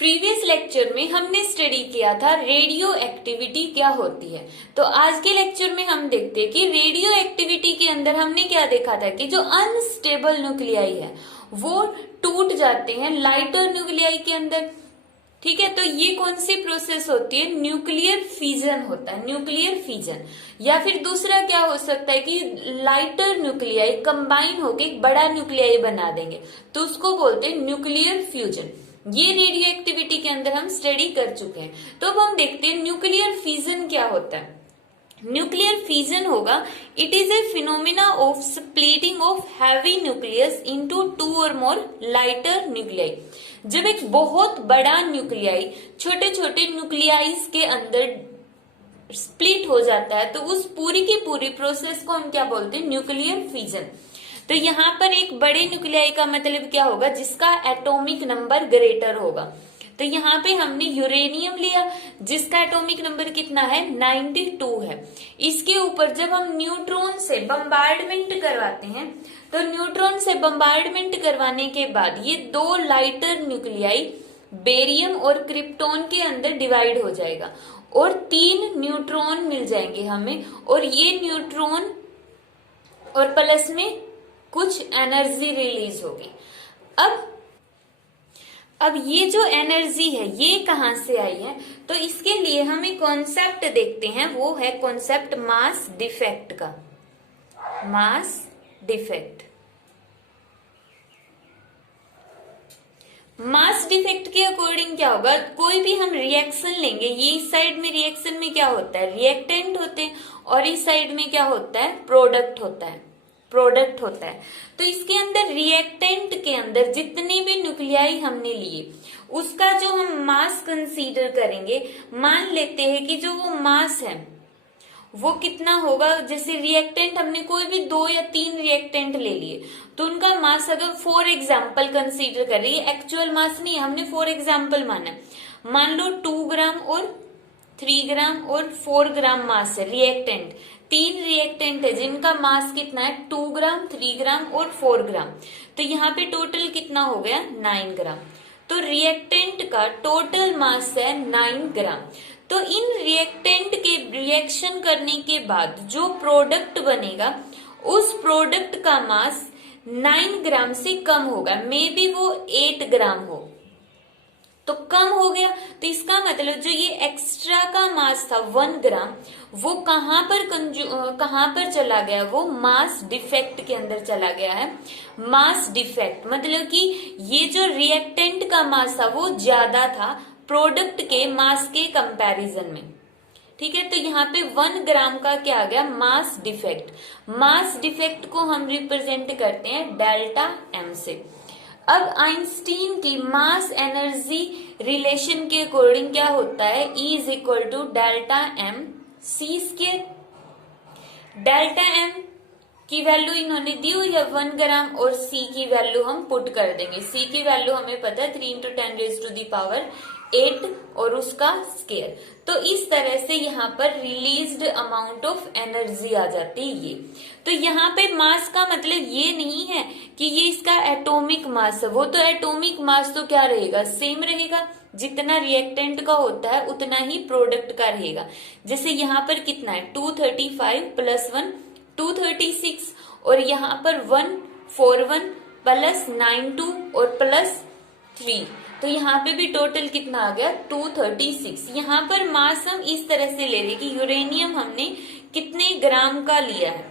Previous lecture में हमने study किया था रेडियो एक्टिविटी क्या होती है। तो आज के लेक्चर में हम देखते हैं कि रेडियो एक्टिविटी के अंदर हमने क्या देखा था कि जो अनस्टेबल न्यूक्लियाई है वो टूट जाते हैं लाइटर न्यूक्लियाई के अंदर। ठीक है, तो ये कौन सी प्रोसेस होती है? न्यूक्लियर फिजन होता है, न्यूक्लियर फिजन। या फिर दूसरा क्या हो सकता है कि लाइटर न्यूक्लियाई कंबाइन होकर एक बड़ा न्यूक्लियाई बना देंगे, तो उसको बोलते हैं न्यूक्लियर फ्यूजन। ये रेडियो एक्टिविटी के अंदर हम स्टडी कर चुके हैं। तो अब हम देखते हैं न्यूक्लियर फिजन क्या होता है। न्यूक्लियर फिजन होगा, it is a phenomena of splitting of heavy nucleus into two और मोर लाइटर न्यूक्लियाई। जब एक बहुत बड़ा न्यूक्लियाई छोटे छोटे न्यूक्लियाइज के अंदर स्प्लिट हो जाता है, तो उस पूरी की पूरी प्रोसेस को हम क्या बोलते हैं? Nuclear fission. तो यहाँ पर एक बड़े न्यूक्लियाई का मतलब क्या होगा? जिसका एटॉमिक नंबर ग्रेटर होगा। तो यहाँ पे हमने यूरेनियम लिया जिसका एटॉमिक नंबर कितना है? 92 है। इसके ऊपर जब हम न्यूट्रॉन से बम्बार्डमेंट करवाते हैं, तो न्यूट्रॉन से बम्बार्डमेंट करवाने के बाद ये दो लाइटर न्यूक्लियाई बेरियम और क्रिप्टॉन के अंदर डिवाइड हो जाएगा और 3 न्यूट्रॉन मिल जाएंगे हमें, और ये न्यूट्रॉन और प्लस में कुछ एनर्जी रिलीज होगी। अब ये जो एनर्जी है ये कहां से आई है? तो इसके लिए हम एक कॉन्सेप्ट देखते हैं, वो है कॉन्सेप्ट मास डिफेक्ट का। मास डिफेक्ट, मास डिफेक्ट के अकॉर्डिंग क्या होगा? कोई भी हम रिएक्शन लेंगे, ये इस साइड में रिएक्शन में क्या होता है? रिएक्टेंट होते हैं, और इस साइड में क्या होता है? प्रोडक्ट होता है, प्रोडक्ट होता है। तो इसके अंदर रिएक्टेंट के अंदर जितने भी न्यूक्लियाई हमने लिए उसका जो हम मास कंसीडर करेंगे, मान लेते हैं कि जो वो मास है वो कितना होगा। जैसे रिएक्टेंट हमने कोई भी 2 या 3 रिएक्टेंट ले लिए, तो उनका मास अगर फॉर एग्जाम्पल कंसीडर कर रही है, एक्चुअल मास नहीं, हमने फॉर एग्जाम्पल माना। मान लो 2 ग्राम और 3 ग्राम और 4 ग्राम मास है रिएक्टेंट। 3 रिएक्टेंट है जिनका मास कितना है? 2 ग्राम, 3 ग्राम और 4 ग्राम। तो यहाँ पे टोटल कितना हो गया? 9 ग्राम। तो रिएक्टेंट का टोटल मास है 9 ग्राम। तो इन रिएक्टेंट के रिएक्शन करने के बाद जो प्रोडक्ट बनेगा, उस प्रोडक्ट का मास 9 ग्राम से कम होगा। मे बी वो 8 ग्राम हो, तो कम हो गया। तो इसका मतलब जो ये एक्स्ट्रा का मास था 1 ग्राम, वो कहां पर चला गया? वो मास डिफेक्ट के अंदर चला गया है। मास डिफेक्ट मतलब कि ये जो रिएक्टेंट का मास था वो ज्यादा था प्रोडक्ट के मास के कंपैरिजन में। ठीक है, तो यहाँ पे 1 ग्राम का क्या आ गया? Mass defect. मास डिफेक्ट को हम रिप्रेजेंट करते हैं डेल्टा एम से। अब आइंस्टीन की मास एनर्जी रिलेशन के अकॉर्डिंग क्या होता है? E is equal to delta M C square. Delta M की वैल्यू इन्होंने दी हुई है 1 ग्राम, और C की वैल्यू हम पुट कर देंगे। C की वैल्यू हमें पता है 3 × 10⁸ और उसका स्केयर। तो इस तरह से यहाँ पर रिलीज्ड अमाउंट ऑफ एनर्जी आ जाती है ये। तो यहाँ पे मास का मतलब ये नहीं है कि ये इसका एटॉमिक मास है, वो तो एटॉमिक मास तो क्या रहेगा? सेम रहेगा। जितना रिएक्टेंट का होता है उतना ही प्रोडक्ट का रहेगा। जैसे यहाँ पर कितना है? 235 + 1 236, और यहाँ पर 141 + 92 और +3, तो यहाँ पे भी टोटल कितना आ गया? 236। यहाँ पर मास हम इस तरह से ले रहे कि यूरेनियम हमने कितने ग्राम का लिया है,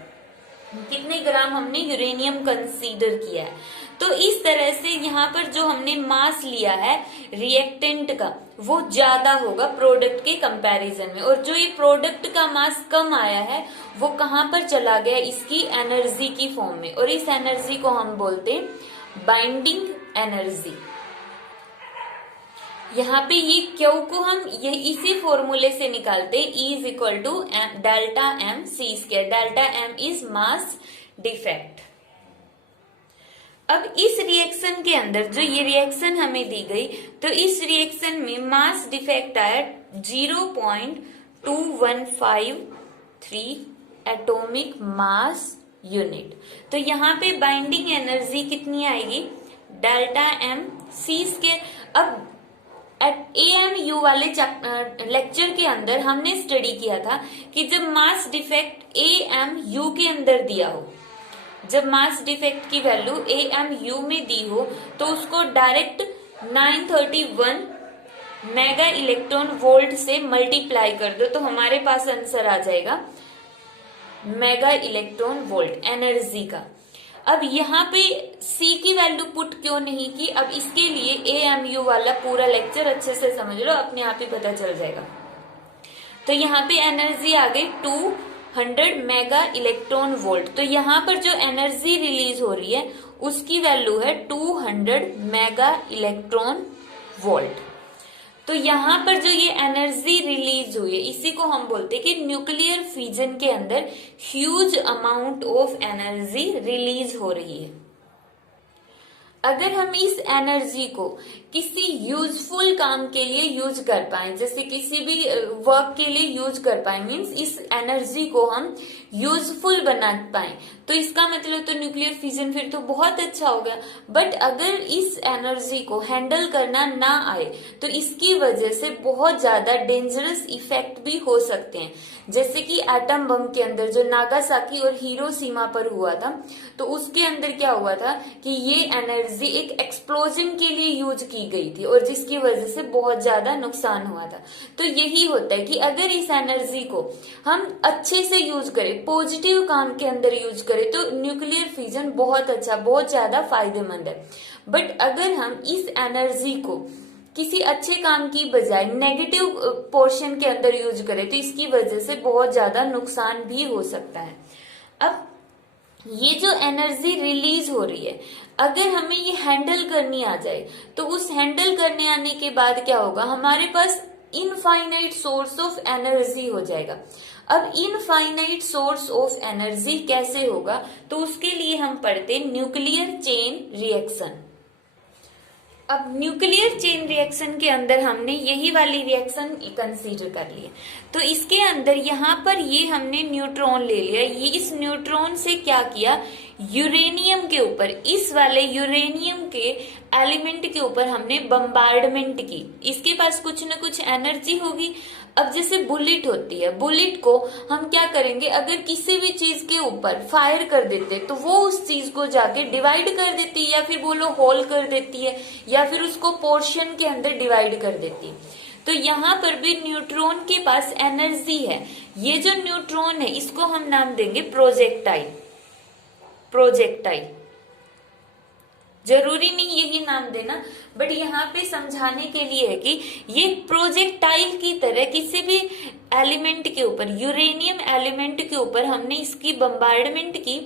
कितने ग्राम हमने यूरेनियम कंसीडर किया है। तो इस तरह से यहाँ पर जो हमने मास लिया है रिएक्टेंट का वो ज्यादा होगा प्रोडक्ट के कंपैरिजन में, और जो ये प्रोडक्ट का मास कम आया है वो कहाँ पर चला गया? इसकी एनर्जी की फॉर्म में, और इस एनर्जी को हम बोलते हैं बाइंडिंग एनर्जी। यहाँ पे ये क्यू को हम ये इसी फॉर्मूले से निकालते हैं, E is equal to delta M C square. Delta M is mass defect. अब इस रिएक्शन के अंदर जो ये रिएक्शन हमें दी गई, तो इस रिएक्शन में मास डिफेक्ट आया 0.2153 एटॉमिक मास यूनिट। तो यहाँ पे बाइंडिंग एनर्जी कितनी आएगी? Delta M C square. अब AMU वाले लेक्चर के अंदर हमने स्टडी किया था कि जब मास डिफेक्ट AMU के अंदर दिया हो, जब मास डिफेक्ट की वैल्यू AMU में दी हो तो उसको डायरेक्ट 931 मेगा इलेक्ट्रॉन वोल्ट से मल्टीप्लाई कर दो तो हमारे पास आंसर आ जाएगा मेगा इलेक्ट्रॉन वोल्ट एनर्जी का। अब यहाँ पे C की वैल्यू पुट क्यों नहीं की, अब इसके लिए AMU वाला पूरा लेक्चर अच्छे से समझ लो, अपने आप ही पता चल जाएगा। तो यहाँ पे एनर्जी आ गई 200 मेगा इलेक्ट्रॉन वोल्ट। तो यहाँ पर जो एनर्जी रिलीज हो रही है उसकी वैल्यू है 200 मेगा इलेक्ट्रॉन वोल्ट। तो यहाँ पर जो ये एनर्जी रिलीज हुई है इसी को हम बोलते हैं कि न्यूक्लियर फ्यूजन के अंदर huge amount of energy release हो रही है। अगर हम इस एनर्जी को किसी यूजफुल काम के लिए यूज कर पाए, जैसे किसी भी वर्क के लिए यूज कर पाए, मींस इस एनर्जी को हम यूजफुल बना पाए, तो इसका मतलब तो न्यूक्लियर फ्यूजन फिर तो बहुत अच्छा हो गया। बट अगर इस एनर्जी को हैंडल करना ना आए तो इसकी वजह से बहुत ज्यादा डेंजरस इफेक्ट भी हो सकते हैं, जैसे कि एटम बम के अंदर जो नागासाकी और हिरोशिमा पर हुआ था, तो उसके अंदर क्या हुआ था कि ये एनर्जी एक एक्सप्लोजन के लिए यूज की गई थी और जिसकी वजह से बहुत ज्यादा नुकसान हुआ था। तो यही होता है कि अगर इस एनर्जी को हम अच्छे से यूज करें, पॉजिटिव काम के अंदर यूज करें, तो न्यूक्लियर फ्यूजन बहुत अच्छा, बहुत ज्यादा फायदेमंद है। बट अगर हम इस एनर्जी को किसी अच्छे काम की बजाय नेगेटिव पोर्शन के अंदर यूज करें तो इसकी वजह से बहुत ज्यादा नुकसान भी हो सकता है। अब ये जो एनर्जी रिलीज हो रही है, अगर हमें ये हैंडल करनी आ जाए तो उस हैंडल करने आने के बाद क्या होगा, हमारे पास इनफाइनाइट सोर्स ऑफ एनर्जी हो जाएगा। अब इनफाइनाइट सोर्स ऑफ एनर्जी कैसे होगा, तो उसके लिए हम पढ़ते न्यूक्लियर चेन रिएक्शन। अब न्यूक्लियर चेन रिएक्शन के अंदर हमने यही वाली रिएक्शन कंसीडर कर ली है। तो इसके अंदर यहाँ पर ये हमने न्यूट्रॉन ले लिया, ये इस न्यूट्रॉन से क्या किया, यूरेनियम के ऊपर, इस वाले यूरेनियम के एलिमेंट के ऊपर हमने बम्बार्डमेंट की। इसके पास कुछ न कुछ एनर्जी होगी। अब जैसे बुलेट होती है, बुलेट को हम क्या करेंगे, अगर किसी भी चीज के ऊपर फायर कर देते तो वो उस चीज को जाके डिवाइड कर देती है, या फिर बोलो होल कर देती है, या फिर उसको पोर्शन के अंदर डिवाइड कर देती है। तो यहाँ पर भी न्यूट्रॉन के पास एनर्जी है। ये जो न्यूट्रॉन है इसको हम नाम देंगे प्रोजेक्टाइल। प्रोजेक्टाइल जरूरी नहीं यही नाम देना, बट यहाँ पे समझाने के लिए है कि ये प्रोजेक्टाइल की तरह किसी भी एलिमेंट के ऊपर, यूरेनियम एलिमेंट के ऊपर हमने इसकी बम्बार्डमेंट की,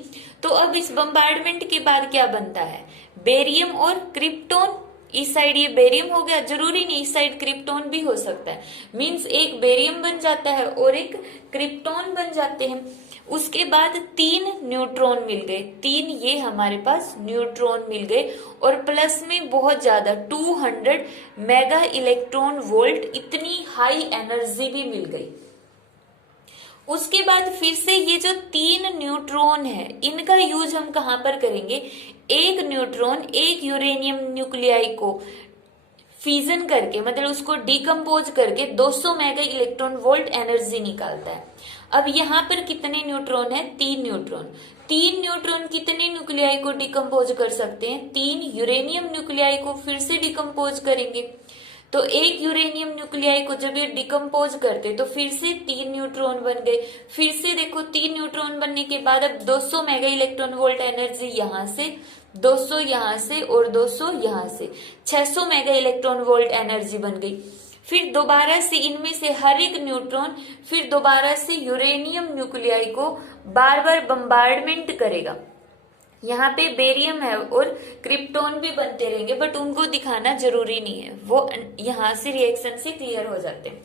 तो अब इस बम्बार्डमेंट के बाद क्या बनता है, बेरियम और क्रिप्टोन। इस साइड ये बेरियम हो गया, जरूरी नहीं इस साइड क्रिप्टोन भी हो सकता है, मींस एक बेरियम बन जाता है और एक क्रिप्टोन बन जाते हैं। उसके बाद 3 न्यूट्रॉन मिल गए, 3 ये हमारे पास न्यूट्रॉन मिल गए, और प्लस में बहुत ज्यादा 200 मेगा इलेक्ट्रॉन वोल्ट, इतनी हाई एनर्जी भी मिल गई। उसके बाद फिर से ये जो 3 न्यूट्रॉन है इनका यूज हम कहाँ पर करेंगे, एक न्यूट्रॉन एक यूरेनियम न्यूक्लियाई को फ्यूजन करके, मतलब उसको डिकम्पोज करके 200 मेगा इलेक्ट्रॉन वोल्ट एनर्जी निकालता है। अब यहाँ पर कितने न्यूट्रॉन है, 3 न्यूट्रॉन। 3 न्यूट्रॉन कितने न्यूक्लियाई को डिकम्पोज कर सकते हैं, 3 यूरेनियम न्यूक्लियाई को फिर से डिकम्पोज करेंगे। तो एक यूरेनियम न्यूक्लियाई को जब ये डिकम्पोज करते तो फिर से 3 न्यूट्रॉन बन गए। फिर से देखो 3 न्यूट्रॉन बनने के बाद अब 200 मेगा इलेक्ट्रॉन वोल्ट एनर्जी यहाँ से, 200 यहाँ से और 200 यहाँ से, 600 मेगा इलेक्ट्रॉन वोल्ट एनर्जी बन गई। फिर दोबारा से इनमें से हर एक न्यूट्रॉन फिर दोबारा से यूरेनियम न्यूक्लियाई को बार बार बम्बार्डमेंट करेगा। यहाँ पे बेरियम है और क्रिप्टोन भी बनते रहेंगे, बट उनको दिखाना जरूरी नहीं है, वो यहाँ से रिएक्शन से क्लियर हो जाते हैं।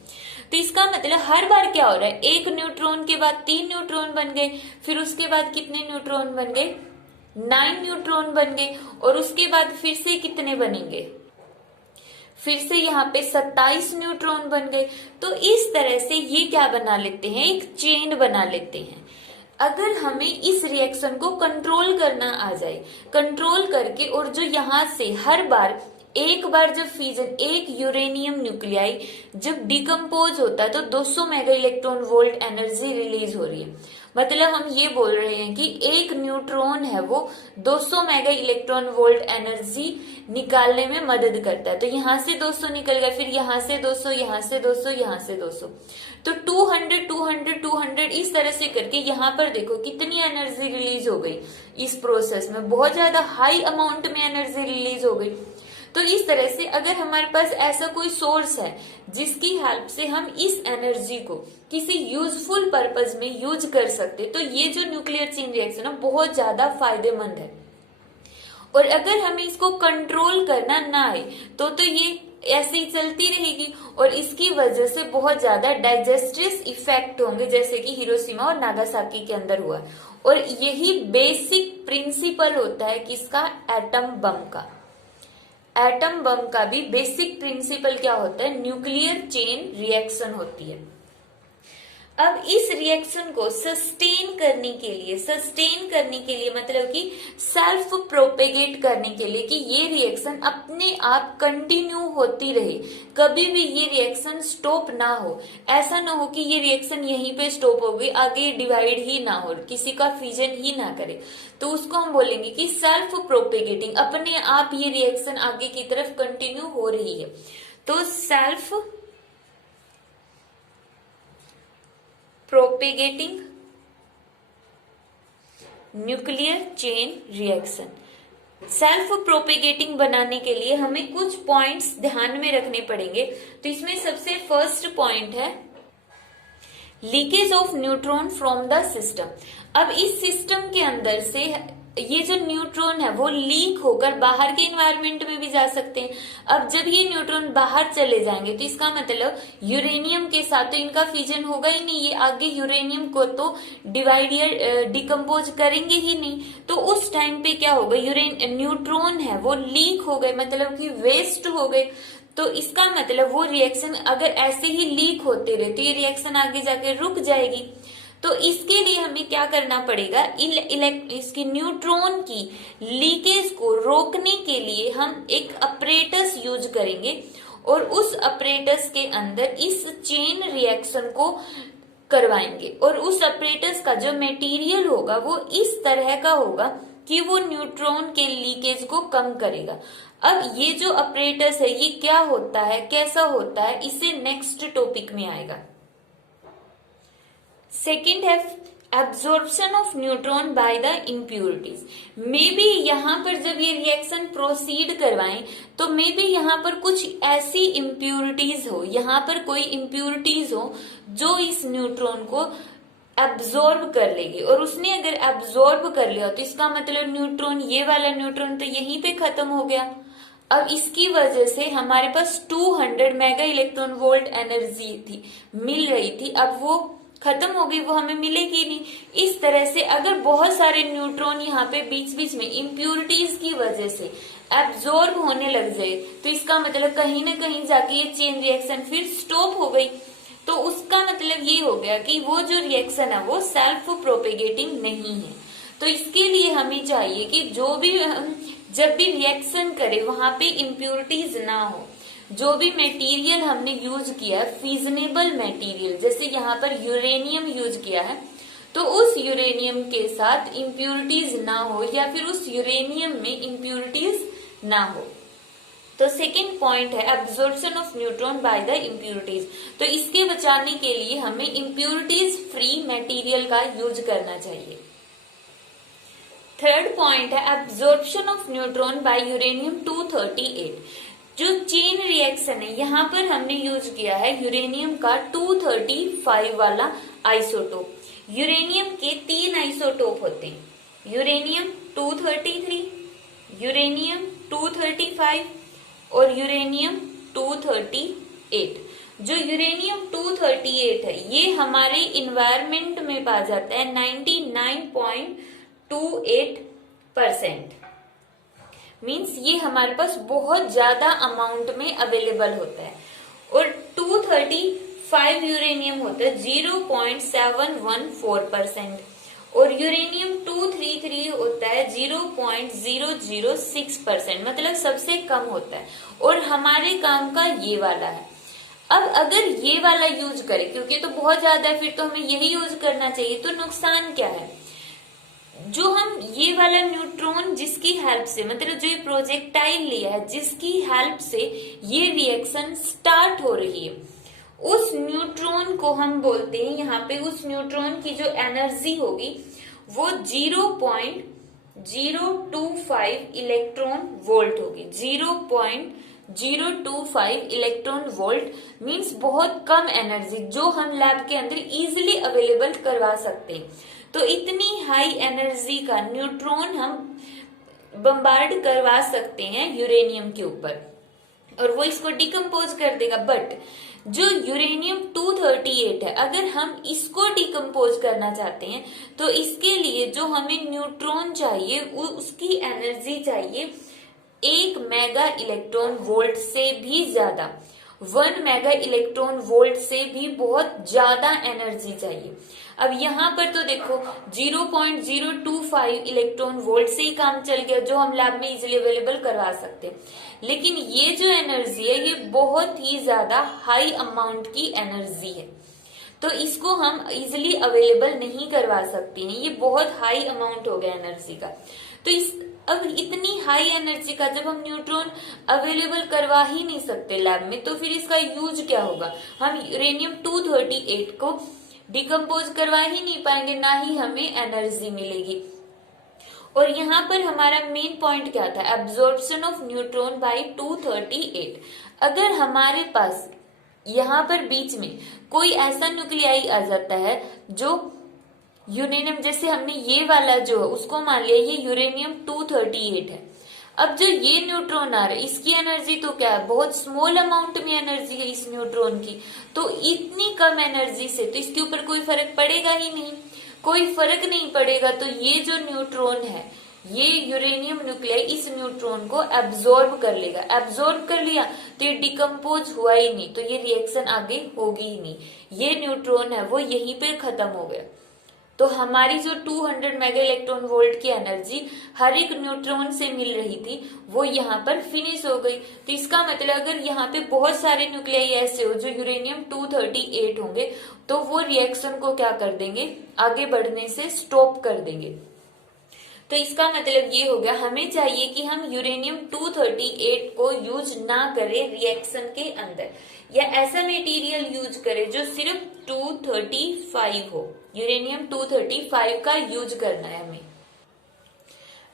तो इसका मतलब हर बार क्या हो रहा है, एक न्यूट्रॉन के बाद 3 न्यूट्रॉन बन गए, फिर उसके बाद कितने न्यूट्रॉन बन गए, 9 न्यूट्रॉन बन गए, और उसके बाद फिर से कितने बनेंगे, फिर से यहाँ पे 27 न्यूट्रॉन बन गए। तो इस तरह से ये क्या बना लेते हैं, एक चेन बना लेते हैं। अगर हमें इस रिएक्शन को कंट्रोल करना आ जाए, कंट्रोल करके, और जो यहाँ से हर बार एक बार जब फिजन, एक यूरेनियम न्यूक्लियाई जब डिकम्पोज होता है तो 200 mega electron volt energy release हो रही है। मतलब हम ये बोल रहे हैं कि एक न्यूट्रॉन है वो 200 मेगा इलेक्ट्रॉन वोल्ट एनर्जी निकालने में मदद करता है। तो यहाँ से 200 निकल गया, फिर यहाँ से 200, यहाँ से 200, यहाँ से 200, तो 200 200 200 इस तरह से करके यहाँ पर देखो कितनी एनर्जी रिलीज हो गई। इस प्रोसेस में बहुत ज्यादा हाई अमाउंट में एनर्जी रिलीज हो गई। तो इस तरह से अगर हमारे पास ऐसा कोई सोर्स है जिसकी हेल्प से हम इस एनर्जी को किसी यूजफुल पर्पज में यूज कर सकते, तो ये जो न्यूक्लियर चेन रिएक्शन है बहुत ज्यादा फायदेमंद है। और अगर हमें इसको कंट्रोल करना ना आए तो ये ऐसे ही चलती रहेगी और इसकी वजह से बहुत ज्यादा डाइजेस्टिव इफेक्ट होंगे, जैसे कि हिरोशिमा और नागासाकी के अंदर हुआ। और यही बेसिक प्रिंसिपल होता है किसका, एटम बम का। एटम बम का भी बेसिक प्रिंसिपल क्या होता है, न्यूक्लियर चेन रिएक्शन होती है। अब इस रिएक्शन को सस्टेन करने के लिए मतलब कि सेल्फ प्रोपेगेट करने के लिए कि ये रिएक्शन अपने आप कंटिन्यू होती रहे, कभी भी ये रिएक्शन स्टॉप ना हो। ऐसा ना हो कि ये रिएक्शन यहीं पे स्टॉप हो गई, आगे डिवाइड ही ना हो, किसी का फ्यूजन ही ना करे, तो उसको हम बोलेंगे कि सेल्फ प्रोपेगेटिंग, अपने आप ये रिएक्शन आगे की तरफ कंटिन्यू हो रही है। तो self propagating nuclear chain reaction. Self propagating बनाने के लिए हमें कुछ पॉइंट्स ध्यान में रखने पड़ेंगे। तो इसमें सबसे फर्स्ट पॉइंट है leakage of neutron from the system. अब इस सिस्टम के अंदर से ये जो न्यूट्रॉन है वो लीक होकर बाहर के एनवायरनमेंट में भी जा सकते हैं। अब जब ये न्यूट्रॉन बाहर चले जाएंगे तो इसका मतलब यूरेनियम के साथ तो इनका फ्यूजन होगा ही नहीं, ये आगे यूरेनियम को तो डिवाइड या डिकम्पोज करेंगे ही नहीं। तो उस टाइम पे क्या होगा, न्यूट्रॉन है वो लीक हो गए, मतलब कि वेस्ट हो गए। तो इसका मतलब वो रिएक्शन अगर ऐसे ही लीक होते रहे तो ये रिएक्शन आगे जाके रुक जाएगी। तो इसके लिए हमें क्या करना पड़ेगा, इसकी न्यूट्रॉन की लीकेज को रोकने के लिए हम एक अपरेटस यूज करेंगे और उस अपरेटस के अंदर इस चेन रिएक्शन को करवाएंगे। और उस अपरेटस का जो मटेरियल होगा वो इस तरह का होगा कि वो न्यूट्रॉन के लीकेज को कम करेगा। अब ये जो अपरेटस है ये क्या होता है, कैसा होता है, इसे नेक्स्ट टॉपिक में आएगा। सेकेंड है absorption of neutron by the impurities. May be यहाँ पर जब ये रिएक्शन प्रोसीड करवाएं तो मे बी यहाँ पर कुछ ऐसी इम्प्यूरिटीज हो, यहाँ पर कोई इम्प्यूरिटीज हो जो इस न्यूट्रॉन को एब्जॉर्ब कर लेगी। और उसने अगर एब्जॉर्ब कर लिया तो इसका मतलब न्यूट्रॉन, ये वाला न्यूट्रॉन तो यहीं पे खत्म हो गया। अब इसकी वजह से हमारे पास 200 मेगा इलेक्ट्रॉन वोल्ट एनर्जी थी, मिल रही थी, अब वो खत्म हो गई, वो हमें मिलेगी नहीं। इस तरह से अगर बहुत सारे न्यूट्रॉन यहाँ पे बीच बीच में इम्प्यूरिटीज की वजह से एब्जॉर्ब होने लग जाए तो इसका मतलब कहीं ना कहीं जाके ये चेन रिएक्शन फिर स्टॉप हो गई। तो उसका मतलब ये हो गया कि वो जो रिएक्शन है वो सेल्फ प्रोपेगेटिंग नहीं है। तो इसके लिए हमें चाहिए कि जो भी जब भी रिएक्शन करे वहां पे इम्प्यूरिटीज ना हो। जो भी मटेरियल हमने यूज किया है फिजनेबल मटेरियल, जैसे यहाँ पर यूरेनियम यूज किया है तो उस यूरेनियम के साथ इम्प्यूरिटीज ना हो या फिर उस यूरेनियम में इम्प्यूरिटीज ना हो। तो सेकेंड पॉइंट है absorption of neutron by the impurities. तो इसके बचाने के लिए हमें इम्प्यूरिटीज फ्री मटेरियल का यूज करना चाहिए। थर्ड पॉइंट है absorption of neutron by uranium 238। जो चेन रिएक्शन है यहाँ पर हमने यूज किया है यूरेनियम का 235 वाला आइसोटोप। यूरेनियम के 3 आइसोटोप होते हैं, यूरेनियम 233, यूरेनियम 235 और यूरेनियम 238। जो यूरेनियम 238 है ये हमारे इन्वायरमेंट में पाया जाता है 99.28%। मीन्स ये हमारे पास बहुत ज्यादा अमाउंट में अवेलेबल होता है। और 235 यूरेनियम होता है 0.714%। और यूरेनियम 233 होता है 0.006%, मतलब सबसे कम होता है, और हमारे काम का ये वाला है। अब अगर ये वाला यूज करें, क्योंकि तो बहुत ज्यादा है, फिर तो हमें यही यूज करना चाहिए, तो नुकसान क्या है? जो हम ये वाला न्यूट्रॉन जिसकी हेल्प से, मतलब जो ये प्रोजेक्टाइल लिया है जिसकी हेल्प से ये रिएक्शन स्टार्ट हो रही है, उस न्यूट्रॉन को हम बोलते हैं, यहाँ पे उस न्यूट्रॉन की जो एनर्जी होगी वो 0.025 इलेक्ट्रॉन वोल्ट होगी। 0.025 इलेक्ट्रॉन वोल्ट मीन्स बहुत कम एनर्जी, जो हम लैब के अंदर इजिली अवेलेबल करवा सकते हैं। तो इतनी हाई एनर्जी का न्यूट्रॉन हम बम्बार्ड करवा सकते हैं यूरेनियम के ऊपर, और वो इसको डिकम्पोज कर देगा। बट जो यूरेनियम 238 है, अगर हम इसको डिकम्पोज करना चाहते हैं तो इसके लिए जो हमें न्यूट्रॉन चाहिए उसकी एनर्जी चाहिए 1 मेगा इलेक्ट्रॉन वोल्ट से भी ज्यादा, 1 मेगा इलेक्ट्रॉन वोल्ट से भी बहुत ज्यादा एनर्जी चाहिए। अब यहाँ पर तो देखो 0.025 इलेक्ट्रॉन वोल्ट से ही काम चल गया, जो हम लैब में इजीली अवेलेबल करवा सकते हैं। लेकिन ये जो एनर्जी है ये बहुत ही ज्यादा हाई अमाउंट की एनर्जी है, तो इसको हम इजीली अवेलेबल नहीं करवा सकते हैं। ये बहुत हाई अमाउंट हो गया एनर्जी का। तो अब इतनी हाई एनर्जी का जब हम न्यूट्रॉन अवेलेबल करवा ही नहीं सकते लैब में, तो फिर इसका यूज क्या होगा? हम यूरेनियम 238 को डिकम्पोज करवा ही नहीं पाएंगे, ना ही हमें एनर्जी मिलेगी। और यहाँ पर हमारा मेन पॉइंट क्या था? Absorption of neutron by 238। अगर हमारे पास यहाँ पर बीच में कोई ऐसा न्यूक्लियाई आ जाता है जो यूरेनियम, जैसे हमने ये वाला जो है उसको मान लिया ये यूरेनियम 238 है। अब जो ये न्यूट्रॉन आ रहा है इसकी एनर्जी तो क्या है? बहुत स्मॉल अमाउंट में एनर्जी है इस न्यूट्रॉन की, तो इतनी कम एनर्जी से तो इसके ऊपर कोई फर्क पड़ेगा ही नहीं, कोई फर्क नहीं पड़ेगा। तो ये जो न्यूट्रॉन है, ये यूरेनियम न्यूक्लियाई इस न्यूट्रॉन को एब्जॉर्ब कर लेगा। एब्जॉर्ब कर लिया तो ये डिकम्पोज हुआ ही नहीं, तो ये रिएक्शन आगे होगी ही नहीं। ये न्यूट्रॉन है वो यहीं पे खत्म हो गया। तो हमारी जो 200 मेगा इलेक्ट्रॉन वोल्ट की एनर्जी हर एक न्यूट्रॉन से मिल रही थी वो यहाँ पर फिनिश हो गई। तो इसका मतलब अगर यहाँ पे बहुत सारे न्यूक्लियाई ऐसे हो जो यूरेनियम 238 होंगे तो वो रिएक्शन को क्या कर देंगे? आगे बढ़ने से स्टॉप कर देंगे। तो इसका मतलब ये हो गया, हमें चाहिए कि हम यूरेनियम 238 को यूज ना करें रिएक्शन के अंदर, या ऐसा मटेरियल यूज करें जो सिर्फ 235 हो। यूरेनियम 235 का यूज करना है हमें।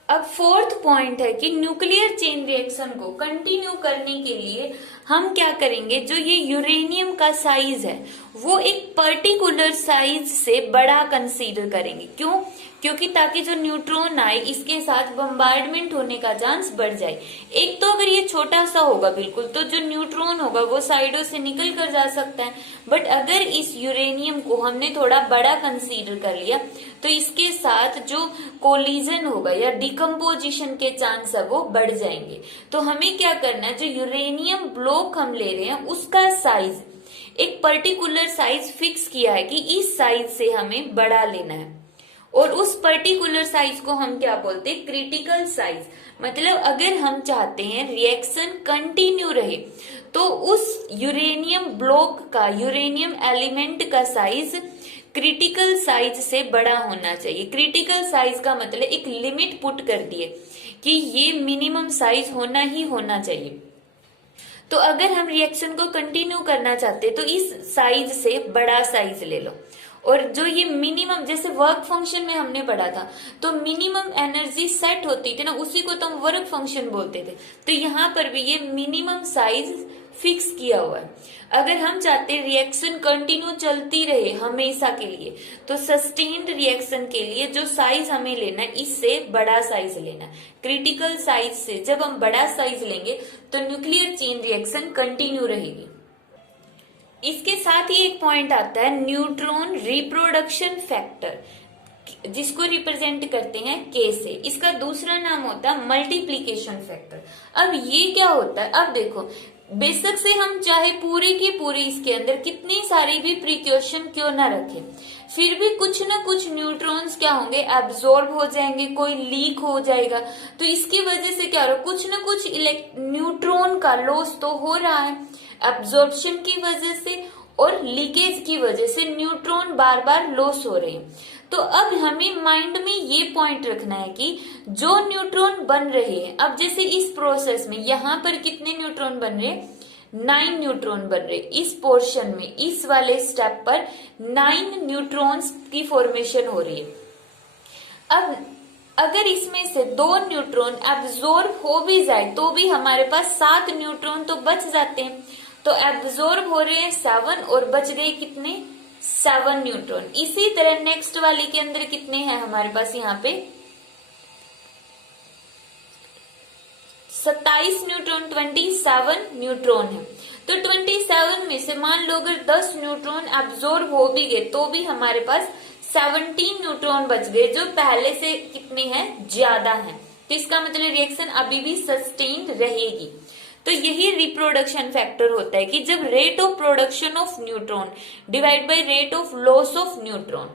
अब फोर्थ पॉइंट है कि न्यूक्लियर चेन रिएक्शन को कंटिन्यू करने के लिए हम क्या करेंगे? जो ये यूरेनियम का साइज है वो एक पर्टिकुलर साइज से बड़ा कंसीडर करेंगे। क्यों? क्योंकि ताकि जो न्यूट्रॉन आए इसके साथ बम्बार्डमेंट होने का चांस बढ़ जाए। एक तो अगर ये छोटा सा होगा बिल्कुल तो जो न्यूट्रॉन होगा वो साइडों से निकल कर जा सकता है, बट अगर इस यूरेनियम को हमने थोड़ा बड़ा कंसीडर कर लिया तो इसके साथ जो कोलिजन होगा या डिकम्पोजिशन के चांस है वो बढ़ जाएंगे। तो हमें क्या करना है? जो यूरेनियम ब्लॉक हम ले रहे हैं उसका साइज, एक पर्टिकुलर साइज फिक्स किया है कि इस साइज से हमें बड़ा लेना है, और उस पर्टिकुलर साइज को हम क्या बोलते हैं? Critical size. मतलब अगर हम चाहते हैं रिएक्शन कंटिन्यू रहे तो उस यूरेनियम ब्लॉक का, यूरेनियम एलिमेंट का साइज क्रिटिकल साइज से बड़ा होना चाहिए। क्रिटिकल साइज का मतलब एक लिमिट पुट कर दिए कि ये मिनिमम साइज होना ही होना चाहिए। तो अगर हम रिएक्शन को कंटिन्यू करना चाहते हैं तो इस साइज से बड़ा साइज ले लो, और जो ये मिनिमम, जैसे वर्क फंक्शन में हमने पढ़ा था तो मिनिमम एनर्जी सेट होती थी ना, उसी को तो हम वर्क फंक्शन बोलते थे। तो यहाँ पर भी ये मिनिमम साइज फिक्स किया हुआ है। अगर हम चाहते हैं रिएक्शन कंटिन्यू चलती रहे हमेशा के लिए तो सस्टेन्ड रिएक्शन के लिए जो साइज हमें लेना है इससे बड़ा साइज लेना है। क्रिटिकल साइज से जब हम बड़ा साइज लेंगे तो न्यूक्लियर चेन रिएक्शन कंटिन्यू रहेगी। इसके साथ ही एक पॉइंट आता है न्यूट्रॉन रिप्रोडक्शन फैक्टर, जिसको रिप्रेजेंट करते हैं K से। इसका दूसरा नाम होता है मल्टीप्लीकेशन फैक्टर। अब ये क्या होता है? अब देखो बेशक से हम चाहे पूरी की पूरी इसके अंदर कितनी सारी भी प्रिकॉशन क्यों ना रखें, फिर भी कुछ ना कुछ न्यूट्रॉन्स क्या होंगे, एब्जॉर्ब हो जाएंगे, कोई लीक हो जाएगा। तो इसकी वजह से क्या हो रहा है, कुछ ना कुछ न्यूट्रॉन का लॉस तो हो रहा है एब्जॉर्प्शन की वजह से और लीकेज की वजह से न्यूट्रॉन बार बार लॉस हो रहे हैं। तो अब हमें माइंड में ये पॉइंट रखना है कि जो न्यूट्रॉन बन रहे हैं, अब जैसे इस प्रोसेस में यहाँ पर कितने न्यूट्रॉन बन रहे हैं, 9 न्यूट्रॉन बन रहे। इस पोर्शन में, इस वाले स्टेप पर 9 न्यूट्रॉन्स की फॉर्मेशन हो रही है। अब अगर इसमें से 2 न्यूट्रॉन एब्जॉर्ब हो भी जाए तो भी हमारे पास 7 न्यूट्रॉन तो बच जाते हैं। तो एब्जॉर्ब हो रहे हैं 7 और बच गए कितने, 7 न्यूट्रॉन। इसी तरह नेक्स्ट वाले के अंदर कितने हैं हमारे पास, यहाँ पे 27 न्यूट्रॉन, 27 न्यूट्रॉन है। तो 27 में से मान लो अगर 10 न्यूट्रॉन एब्जॉर्ब हो भी गए तो भी हमारे पास 17 न्यूट्रॉन बच गए, जो पहले से कितने हैं, ज्यादा हैं। तो इसका मतलब रिएक्शन अभी भी सस्टेन्ड रहेगी। तो यही रिप्रोडक्शन फैक्टर होता है कि जब rate of production of neutron divide by rate of loss of neutron,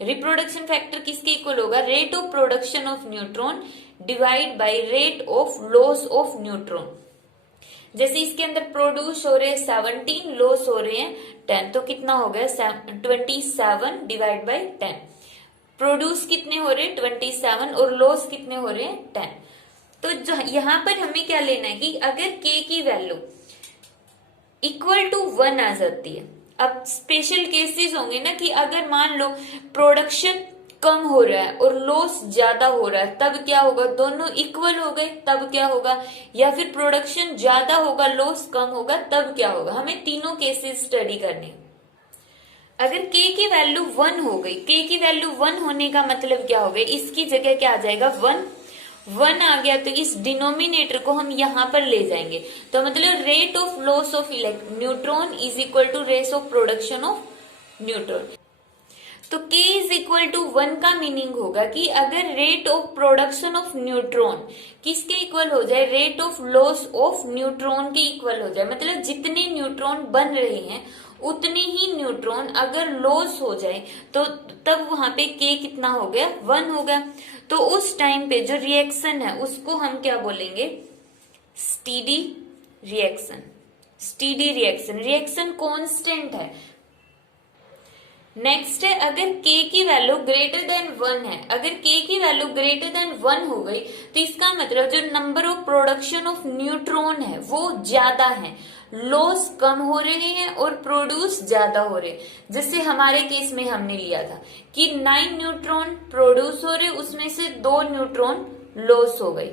reproduction factor किसके इक्वल होगा, rate of production of neutron divide by rate of loss of neutron. जैसे इसके अंदर प्रोड्यूस हो रहे हैं 17, लॉस हो रहे हैं 10, तो कितना हो गया 27 डिवाइड बाय 10। प्रोड्यूस कितने हो रहे हैं 27 और लॉस कितने हो रहे हैं 10। तो जो यहाँ पर हमें क्या लेना है कि अगर k की वैल्यू इक्वल टू 1 आ जाती है, अब स्पेशल केसेस होंगे ना कि अगर मान लो प्रोडक्शन कम हो रहा है और लॉस ज्यादा हो रहा है, तब क्या होगा, दोनों इक्वल हो गए तब क्या होगा, या फिर प्रोडक्शन ज्यादा होगा लॉस कम होगा तब क्या होगा। हमें तीनों केसेस स्टडी करने। अगर k की वैल्यू 1 हो गई, k की वैल्यू 1 होने का मतलब क्या हो गया, इसकी जगह क्या आ जाएगा 1 आ गया, तो इस डिनोमिनेटर को हम यहाँ पर ले जाएंगे। तो मतलब rate of loss of neutron is equal to rate of production of neutron. तो k इज इक्वल टू 1 का मीनिंग होगा कि अगर rate of production of neutron किसके इक्वल हो जाए, rate of loss of neutron के इक्वल हो जाए, मतलब जितने न्यूट्रॉन बन रहे हैं उतने ही न्यूट्रॉन अगर लॉस हो जाए तो तब वहां पे k कितना हो गया, 1 हो गया। तो उस टाइम पे जो रिएक्शन है उसको हम क्या बोलेंगे, steady reaction. Steady reaction, reaction constant है। नेक्स्ट है, अगर k की वैल्यू ग्रेटर देन 1 है, अगर k की वैल्यू ग्रेटर देन 1 हो गई तो इसका मतलब जो number of production of neutron है वो ज्यादा है, लॉस कम हो रहे हैं और प्रोड्यूस ज्यादा हो रहे। जैसे हमारे केस में हमने लिया था कि 9 न्यूट्रॉन प्रोड्यूस हो रहे, उसमें से 2 न्यूट्रॉन लॉस हो गई,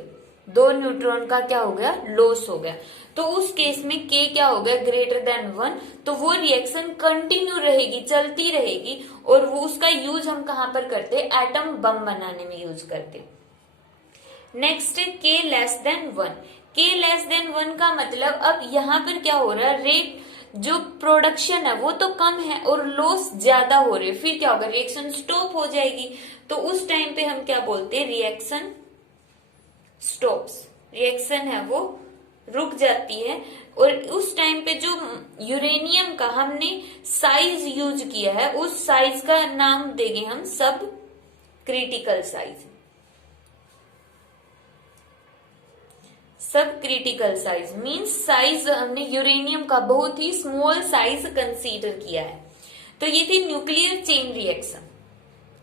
2 न्यूट्रॉन का क्या हो गया, लॉस हो गया। तो उस केस में k क्या हो गया, ग्रेटर देन 1। तो वो रिएक्शन कंटिन्यू रहेगी, चलती रहेगी, और वो उसका यूज हम कहाँ पर करते हैं, एटम बम बनाने में यूज करते। नेक्स्ट है k less than 1। k less than 1 का मतलब अब यहाँ पर क्या हो रहा है, रेट जो प्रोडक्शन है वो तो कम है और लॉस ज्यादा हो रहे, फिर क्या होगा, रिएक्शन स्टॉप हो जाएगी। तो उस टाइम पे हम क्या बोलते हैं, रिएक्शन स्टॉप्स, रिएक्शन है वो रुक जाती है। और उस टाइम पे जो यूरेनियम का हमने साइज यूज किया है उस साइज का नाम देंगे हम सब क्रिटिकल साइज। सब क्रिटिकल साइज मींस साइज हमने यूरेनियम का बहुत ही स्मॉल साइज कंसीडर किया है। तो ये थी न्यूक्लियर चेन रिएक्शन।